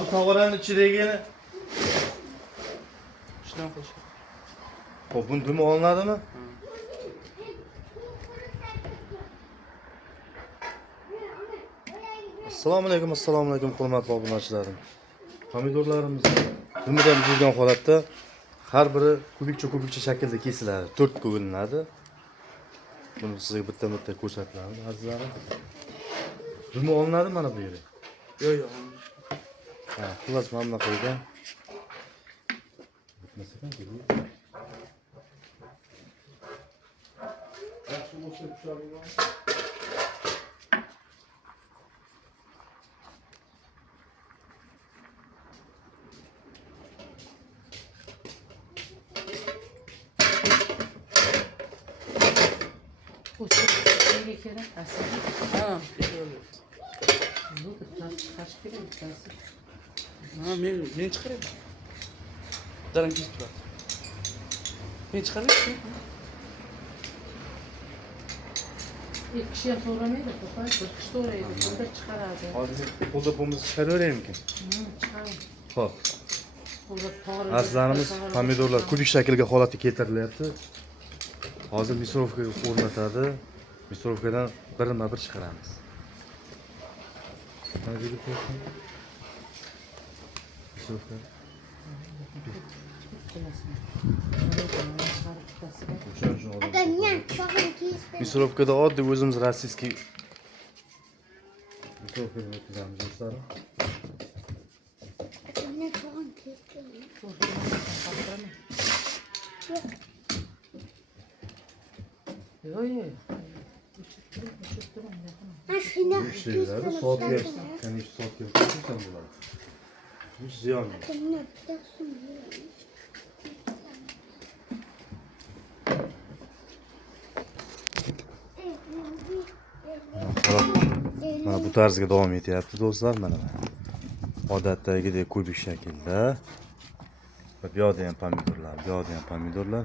bu tavırların içindekini. Shundan qilishadi. Xo'p, buni dumi olinadimi? Assalomu alaykum, hurmatli obunachilarim. Pomidorlarimizni dumidan uzilgan holatda har biri kubikcha shaklda kesiladi. 4 bo'linadi. Buni sizga bitta ko'rsatamiz, azizlarim. Dumi olinadi mana bu yerda. Yo'q. Ha, xullas mana bunaqa ekan. Bitmasa ekan, yaxshi bo'lsa pusharinglar. Bu şeyle kerak aslında. Ha, yo'q. Bu da kaç kere bitasi. Ha, men chiqaraman. Daram kesib turadi. Men chiqaraman. İlk kişiye soramaydı. Topay 40 kişi oraydı. Bunda çıkarardı. Hozir qo'lda bo'lmasa chiqaraveraymikin. Çıkarım. Xo'p. Burada to'g'ri. Azizlarimiz pomidorlar kubik shaklga holati keltirilyapti. Hozir misorovkaga o'rnatadi. Misorovkadan birma-bir chiqaramiz. Mana bu ko'rsin. Misorovka. Misorovkada oddiy o'zimiz rossiyskiy misorovkadan o'tkazamiz do'stlarim. Yo'q. İşlevlerde soğuk yer. Yani hiç soğuk yer koyursan bular. Hiç ziyan yok. Mana bu tarzga davom etyapti do'stlar, mana. Odatdagidek kubik shaklda. Bu yoqda ham pomidorlar,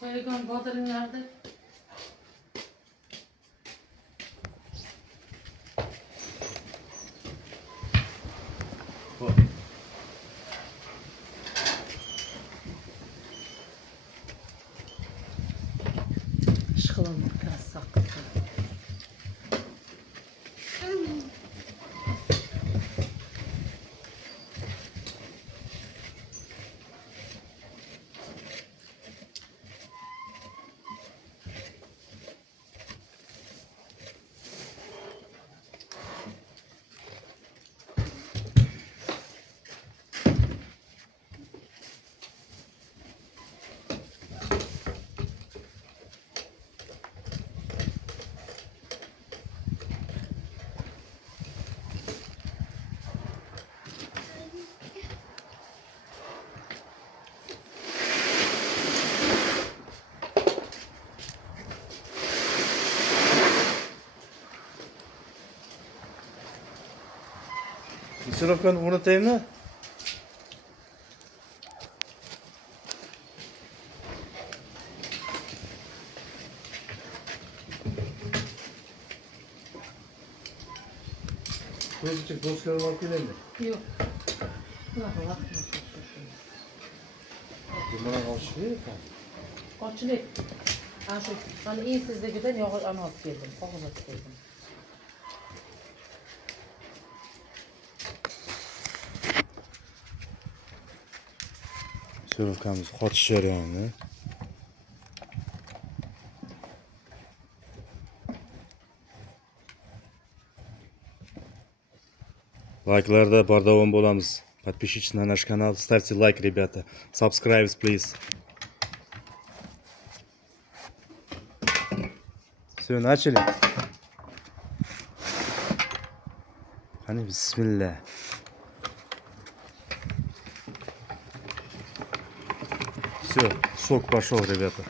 Soygan bodring nerede? Şıkılamı kassak. Misorovkani o'rnataymi? Do'stlik do'stlarni olib kelaymi? Yok. Bunaqa vaqt yo'q. Mana ochib Ochlik. Ana shu mana esizligidan yog'och ana olib keldim. Qog'oz olib keldim. Misorovkamiz qotish jarayoni. Like'larda bardavom bo'lamiz. Подпишитесь на наш канал, ставьте лайк, ребята. Subscribe, please. Все, начали? Hani bismillah. Все, сок пошел, ребята.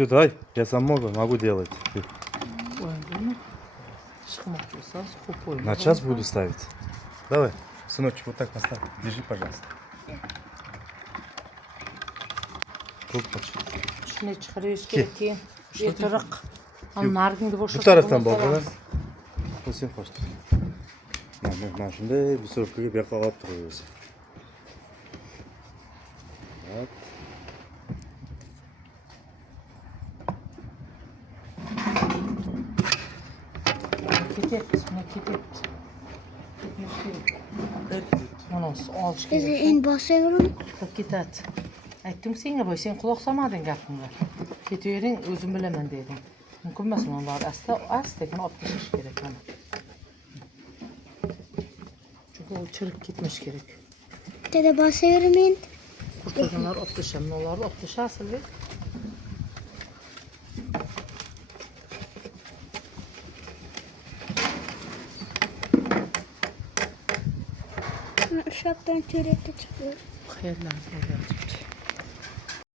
Все, давай, я сам могу делать. Qo'ydim. Chiqmoq bo'lsa, suqib qo'ying. На час буду ставить. Давай, сыночек, вот так поставь. Держи, пожалуйста. Трубочку. Shuni chiqarish kerak keyin. Ertaroq. Ana nargingni Bu bo'shatib. tarafdan bor. Bu sen hoş. Mana shunday bisorkaga bu yoqqa olib turaverasiz. Evet. Ketyapmiz, mana ketyapmiz. Mana olish Biz kerak. en bosaverim. Ketadi. Aytdim senga boy, sen quloq solmading gapimga. Ketavering, o'zim bilaman dedim. Mumkin emas ular asta-astagina olib tashlash kerak mana. Chunki u chirib ketmish kerak. Dede bosaverim endi. Qurtlaganlar olib tashlaman, ularni olib tashlasizlar. Ushakdan cho'rakda chiqdi. Xayrlar, xayrlar.